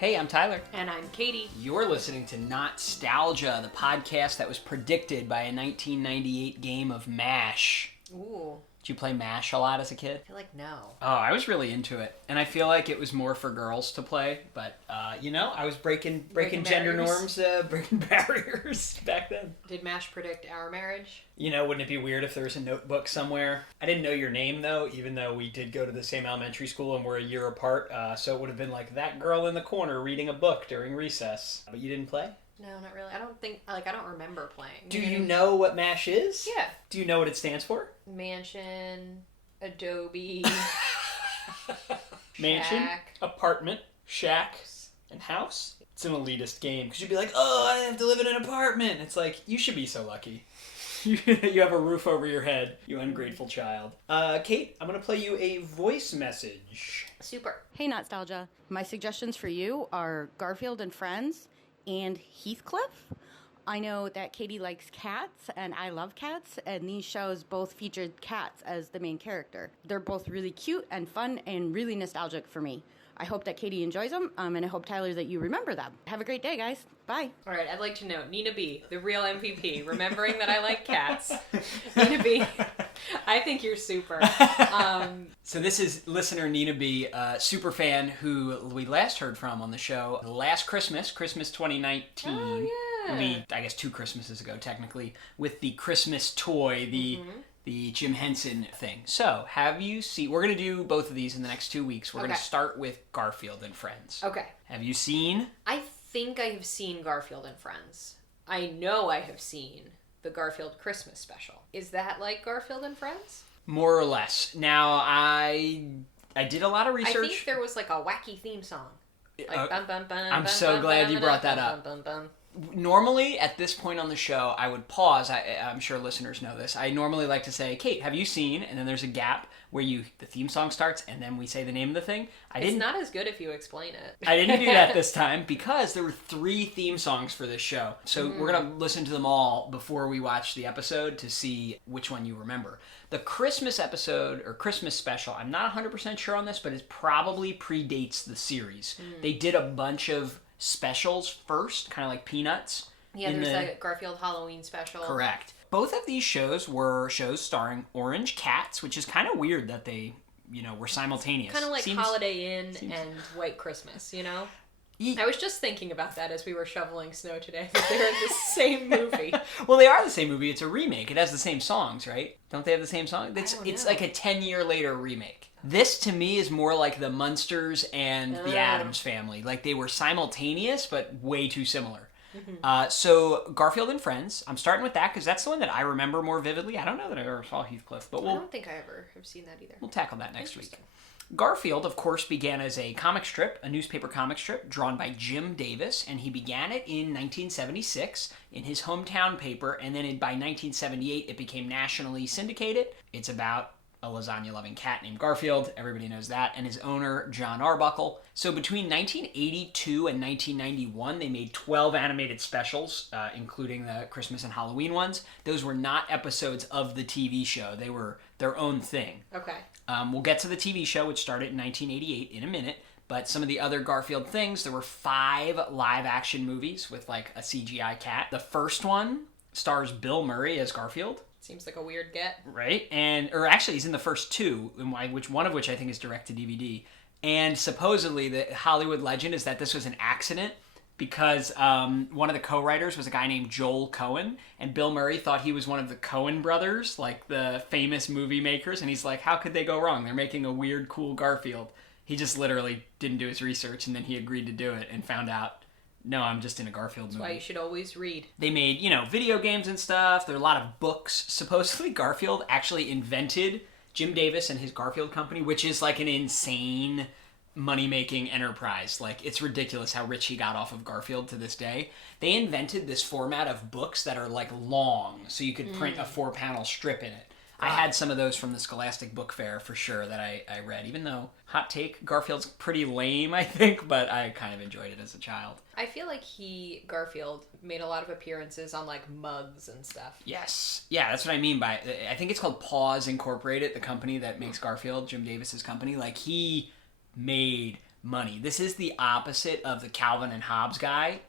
Hey, I'm Tyler. And I'm Katie. You're listening to Not-Stalgia, the podcast that was predicted by a 1998 game of MASH. Ooh. Did you play MASH a lot as a kid? I feel like no. Oh, I was really into it. And I feel like it was more for girls to play. But, I was breaking gender norms, breaking barriers back then. Did MASH predict our marriage? Wouldn't it be weird if there was a notebook somewhere? I didn't know your name, though, even though we did go to the same elementary school and we're a year apart. So it would have been like that girl in the corner reading a book during recess. But you didn't play? No, not really. I don't remember playing. Do you know what MASH is? Yeah. Do you know what it stands for? Mansion, Adobe, Mansion, shack. apartment, shack, and house. It's an elitist game because you'd be like, oh, I have to live in an apartment. It's like, you should be so lucky. You have a roof over your head, you ungrateful child. Kate, I'm going to play you a voice message. Super. Hey, Not-Stalgia. My suggestions for you are Garfield and Friends and Heathcliff. I know that Katie likes cats, and I love cats, and these shows both featured cats as the main character. They're both really cute and fun and really nostalgic for me. I hope that Katie enjoys them, and I hope, Tyler, that you remember them. Have a great day, guys. Bye. All right, I'd like to note, Nina B., the real MVP, remembering that I like cats. Nina B., I think you're super. So this is listener Nina B., super fan who we last heard from on the show last Christmas 2019. Oh, yeah. Maybe, I guess 2 Christmases ago, technically, with the Christmas toy, the Jim Henson thing. So, have you seen... We're going to do both of these in the next 2 weeks. We're going to start with Garfield and Friends. Okay. Have you seen... I think I have seen Garfield and Friends. I know I have seen the Garfield Christmas special. Is that like Garfield and Friends? More or less. Now, I did a lot of research. I think there was like a wacky theme song. Like bum, bum, bum, I'm bum, so bum, glad bum, you brought bum, that up. bum, bum, bum. Normally, at this point on the show, I would pause. I'm sure listeners know this. I normally like to say, Kate, have you seen? And then there's a gap where the theme song starts, and then we say the name of the thing. It's not as good if you explain it. I didn't do that this time because there were 3 theme songs for this show. So we're going to listen to them all before we watch the episode to see which one you remember. The Christmas episode, or Christmas special, I'm not 100% sure on this, but it probably predates the series. They did a bunch of specials first, kind of like Peanuts. Yeah, there's a Garfield Halloween special. Correct. Both of these shows were shows starring orange cats, which is kind of weird that they, were simultaneous. Kind of like Holiday Inn and White Christmas, I was just thinking about that as we were shoveling snow today, that they're in the same movie. Well, they are the same movie. It's a remake. It has the same songs, right? Don't they have the same song? It's like a 10-year later remake. This, to me, is more like the Munsters and the Addams Family. Like, they were simultaneous, but way too similar. So, Garfield and Friends. I'm starting with that because that's the one that I remember more vividly. I don't know that I ever saw Heathcliff, but I don't think I ever have seen that either. We'll tackle that next week. Garfield, of course, began as a comic strip, a newspaper comic strip drawn by Jim Davis, and he began it in 1976 in his hometown paper, and then by 1978 it became nationally syndicated. It's about a lasagna-loving cat named Garfield, everybody knows that, and his owner, John Arbuckle. So between 1982 and 1991, they made 12 animated specials, including the Christmas and Halloween ones. Those were not episodes of the TV show. They were their own thing. Okay. We'll get to the TV show, which started in 1988, in a minute. But some of the other Garfield things, there were 5 live-action movies with, like, a CGI cat. The first one stars Bill Murray as Garfield. Seems like a weird get. Right? Or actually, he's in the first 2, one of which I think is direct-to-DVD. And supposedly, the Hollywood legend is that this was an accident because one of the co-writers was a guy named Joel Cohen, and Bill Murray thought he was one of the Coen brothers, like the famous movie makers, and he's like, how could they go wrong? They're making a weird, cool Garfield. He just literally didn't do his research, and then he agreed to do it and found out, no, I'm just in a Garfield movie. That's why you should always read. They made, video games and stuff. There are a lot of books. Supposedly, Garfield actually invented Jim Davis and his Garfield company, which is like an insane money-making enterprise. Like, it's ridiculous how rich he got off of Garfield to this day. They invented this format of books that are, like, long, so you could print a 4-panel strip in it. I had some of those from the Scholastic Book Fair, for sure, that I read, even though, hot take, Garfield's pretty lame, I think, but I kind of enjoyed it as a child. I feel like Garfield, made a lot of appearances on, like, mugs and stuff. Yes. Yeah, that's what I mean by I think it's called Paws Incorporated, the company that makes Garfield, Jim Davis's company. Like, he made money. This is the opposite of the Calvin and Hobbes guy.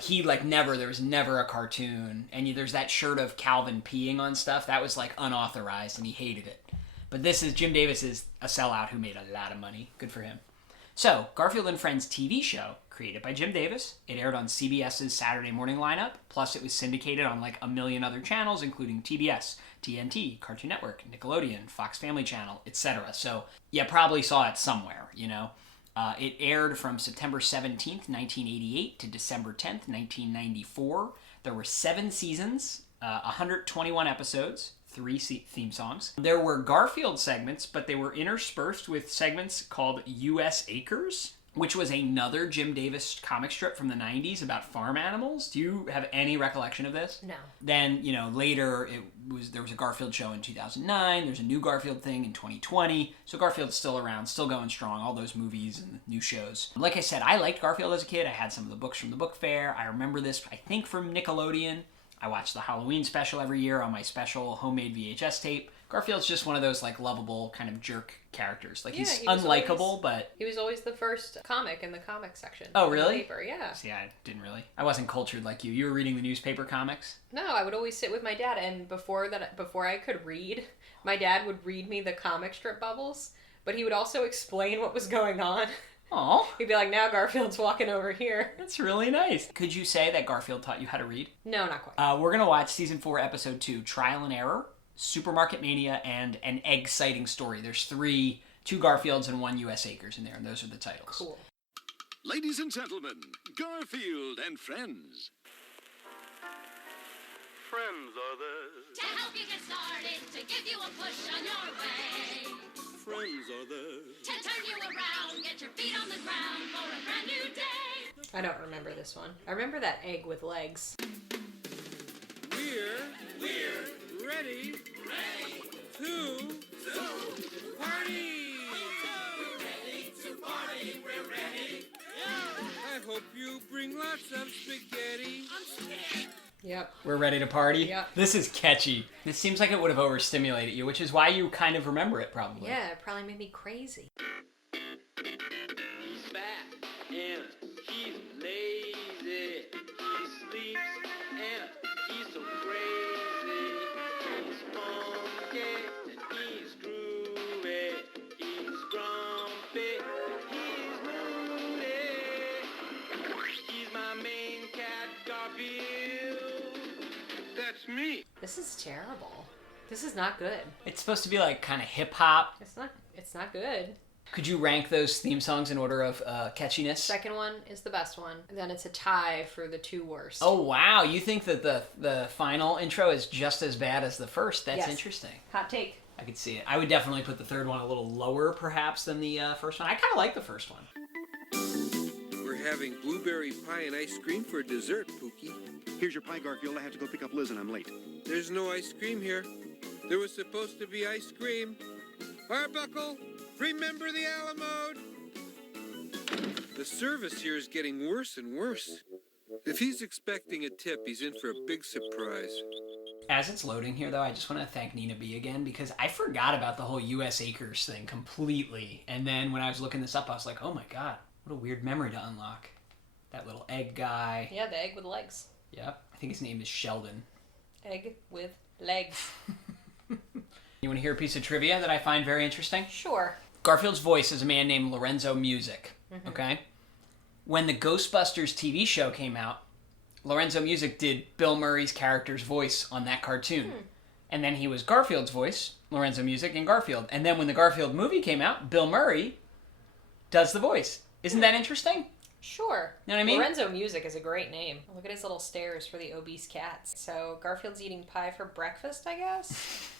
He like there was never a cartoon, and there's that shirt of Calvin peeing on stuff that was like unauthorized, and he hated it. But Jim Davis is a sellout who made a lot of money. Good for him. So, Garfield and Friends TV show, created by Jim Davis. It aired on CBS's Saturday morning lineup, plus it was syndicated on like a million other channels, including TBS, TNT, Cartoon Network, Nickelodeon, Fox Family Channel, etc. So, you probably saw it somewhere, you know. It aired from September 17th, 1988 to December 10th, 1994. There were 7 seasons, 121 episodes, 3 theme songs. There were Garfield segments, but they were interspersed with segments called U.S. Acres, which was another Jim Davis comic strip from the 90s about farm animals. Do you have any recollection of this? No. Then, later there was a Garfield show in 2009. There's a new Garfield thing in 2020. So Garfield's still around, still going strong, all those movies and new shows. Like I said, I liked Garfield as a kid. I had some of the books from the book fair. I remember this, I think, from Nickelodeon. I watched the Halloween special every year on my special homemade VHS tape. Garfield's just one of those like lovable kind of jerk characters. Like he's unlikable, but he was always the first comic in the comic section. Oh, really? Paper, yeah. See, I didn't really. I wasn't cultured like you. You were reading the newspaper comics? No, I would always sit with my dad, and before I could read, my dad would read me the comic strip bubbles, but he would also explain what was going on. Oh. He'd be like, now Garfield's walking over here. That's really nice. Could you say that Garfield taught you how to read? No, not quite. We're going to watch Season 4, Episode 2, Trial and Error, Supermarket Mania, and An Egg Sighting Story. There's 2 Garfields and 1 U.S. Acres in there, and those are the titles. Cool. Ladies and gentlemen, Garfield and Friends. Friends are there. To help you get started, to give you a push on your way. Friends are there. To turn you around, get your feet on the ground for a brand new day. I don't remember this one. I remember that egg with legs. We're ready to party. We're ready. I hope you bring lots of spaghetti. Yep. We're ready to party? Yep. This is catchy. This seems like it would have overstimulated you, which is why you kind of remember it, probably. Yeah, it probably made me crazy. He's fat and he's lazy. He sleeps and he's so crazy. He's funky and he's groovy. He's grumpy. He's moody. He's my main cat, Garfield. That's me. This is terrible. This is not good. It's supposed to be like kind of hip-hop. It's not good. Could you rank those theme songs in order of catchiness? Second one is the best one. And then it's a tie for the 2 worst. Oh, wow. You think that the final intro is just as bad as the first? That's Yes. interesting. Hot take. I could see it. I would definitely put the third one a little lower, perhaps, than the first one. I kind of like the first one. We're having blueberry pie and ice cream for dessert, Pookie. Here's your pie, Garfield. I have to go pick up Liz and I'm late. There's no ice cream here. There was supposed to be ice cream. Arbuckle, remember the Alamo. The service here is getting worse and worse. If he's expecting a tip, he's in for a big surprise. As it's loading here, though, I just want to thank Nina B again, because I forgot about the whole U.S. Acres thing completely. And then when I was looking this up, I was like, oh my god, what a weird memory to unlock. That little egg guy. Yeah, the egg with legs. Yep. I think his name is Sheldon. Egg with legs. You want to hear a piece of trivia that I find very interesting? Sure. Garfield's voice is a man named Lorenzo Music. Okay? When the Ghostbusters TV show came out, Lorenzo Music did Bill Murray's character's voice on that cartoon. And then he was Garfield's voice, Lorenzo Music, in Garfield. And then when the Garfield movie came out, Bill Murray does the voice. Isn't that interesting? Sure. You know what I mean? Lorenzo Music is a great name. Look at his little stairs for the obese cats. So Garfield's eating pie for breakfast, I guess?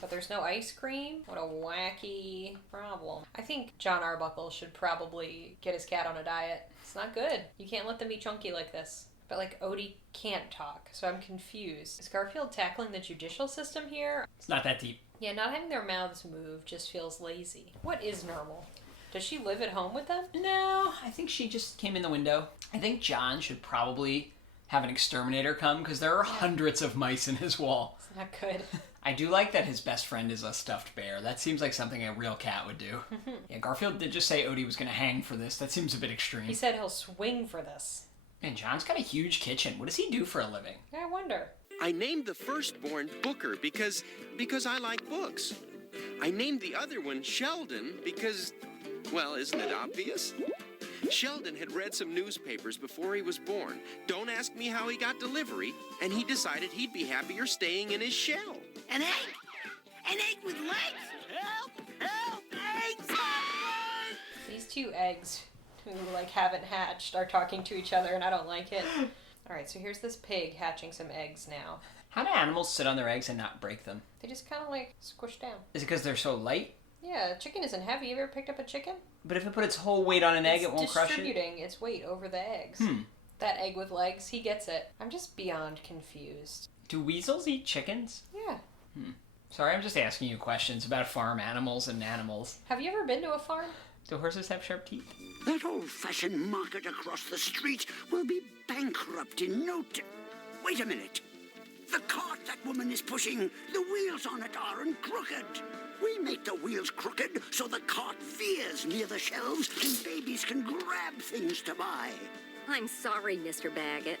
But there's no ice cream? What a wacky problem. I think John Arbuckle should probably get his cat on a diet. It's not good. You can't let them be chunky like this. But, like, Odie can't talk, so I'm confused. Is Garfield tackling the judicial system here? It's not that deep. Yeah, not having their mouths move just feels lazy. What is normal? Does she live at home with them? No, I think she just came in the window. I think John should probably have an exterminator come, because there are hundreds of mice in his wall. It's not good. I do like that his best friend is a stuffed bear. That seems like something a real cat would do. Yeah, Garfield did just say Odie was going to hang for this. That seems a bit extreme. He said he'll swing for this. And John's got a huge kitchen. What does he do for a living? I wonder. I named the firstborn Booker because I like books. I named the other one Sheldon because, well, isn't it obvious? Sheldon had read some newspapers before he was born. Don't ask me how he got delivery, and he decided he'd be happier staying in his shell. An egg? An egg with legs? Help! Help! Eggs! These two eggs who haven't hatched are talking to each other, and I don't like it. All right, so here's this pig hatching some eggs now. How do animals sit on their eggs and not break them? They just kind of squish down. Is it because they're so light? Yeah, chicken isn't heavy. You ever picked up a chicken? But if it put its whole weight on an egg, it won't crush it? It's distributing its weight over the eggs. That egg with legs, he gets it. I'm just beyond confused. Do weasels eat chickens? Yeah. Sorry, I'm just asking you questions about farm animals and animals. Have you ever been to a farm? Do horses have sharp teeth? That old-fashioned market across the street will be bankrupt in no time. Wait a minute. The cart that woman is pushing, the wheels on it aren't crooked. We make the wheels crooked so the cart veers near the shelves and babies can grab things to buy. I'm sorry, Mr. Baggett.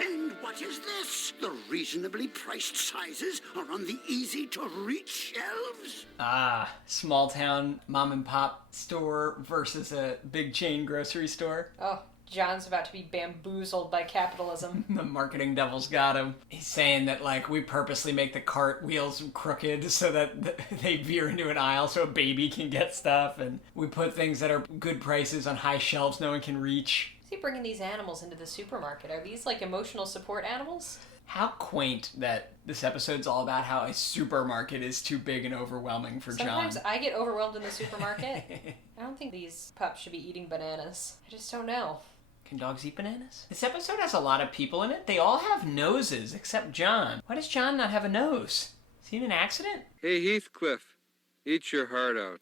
And what is this? The reasonably priced sizes are on the easy-to-reach shelves? Ah, small town mom and pop store versus a big chain grocery store. Oh, John's about to be bamboozled by capitalism. The marketing devil's got him. He's saying that, we purposely make the cart wheels crooked so that they veer into an aisle so a baby can get stuff, and we put things that are good prices on high shelves no one can reach. Is he bringing these animals into the supermarket? Are these, emotional support animals? How quaint that this episode's all about how a supermarket is too big and overwhelming for John. Sometimes I get overwhelmed in the supermarket. I don't think these pups should be eating bananas. I just don't know. Can dogs eat bananas? This episode has a lot of people in it. They all have noses, except John. Why does John not have a nose? Is he in an accident? Hey, Heathcliff, eat your heart out.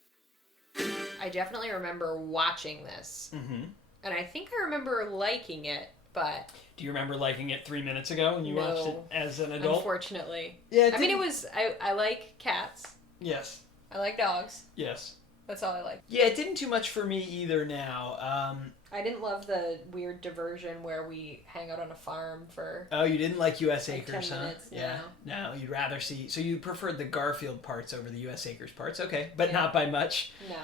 I definitely remember watching this. And I think I remember liking it, but... Do you remember liking it 3 minutes ago when you watched it as an adult? Unfortunately. Yeah, I mean, it was... I like cats. Yes. I like dogs. Yes. That's all I like. Yeah, it didn't do much for me either now. I didn't love the weird diversion where we hang out on a farm for... Oh, you didn't like U.S. Acres, 10 huh? minutes, Yeah. No, you'd rather see... So you preferred the Garfield parts over the U.S. Acres parts. Okay, but not by much. No.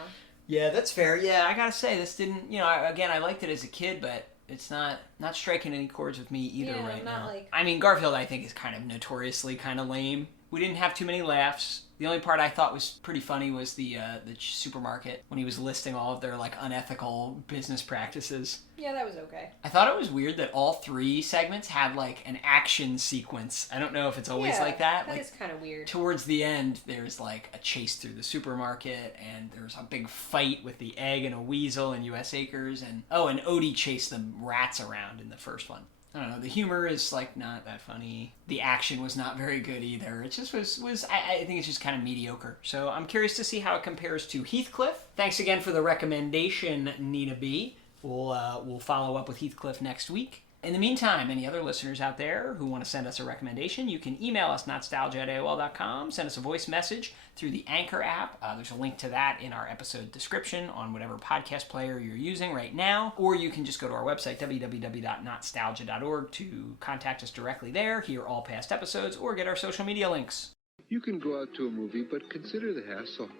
Yeah, that's fair. Yeah, I gotta say, this didn't... again, I liked it as a kid, but it's not striking any chords with me either right now. I mean, Garfield, I think, is kind of notoriously kind of lame. We didn't have too many laughs. The only part I thought was pretty funny was the supermarket when he was listing all of their unethical business practices. Yeah, that was okay. I thought it was weird that all 3 segments had an action sequence. I don't know if it's always like that. That is kind of weird. Towards the end, there's a chase through the supermarket, and there's a big fight with the egg and a weasel in U.S. Acres, and Odie chased the rats around in the first one. I don't know, the humor is not that funny. The action was not very good either. It just was I think it's just kind of mediocre. So I'm curious to see how it compares to Heathcliff. Thanks again for the recommendation, Nina B. We'll follow up with Heathcliff next week. In the meantime, any other listeners out there who want to send us a recommendation, you can email us Not-Stalgia@AOL.com, send us a voice message through the Anchor app. There's a link to that in our episode description on whatever podcast player you're using right now, or you can just go to our website, www.notstalgia.org, to contact us directly there, hear all past episodes, or get our social media links. You can go out to a movie, but consider the hassle.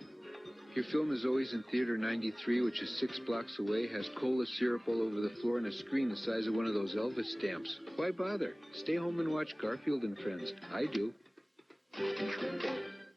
Your film is always in Theater 93, which is 6 blocks away, has cola syrup all over the floor, and a screen the size of one of those Elvis stamps. Why bother? Stay home and watch Garfield and Friends. I do.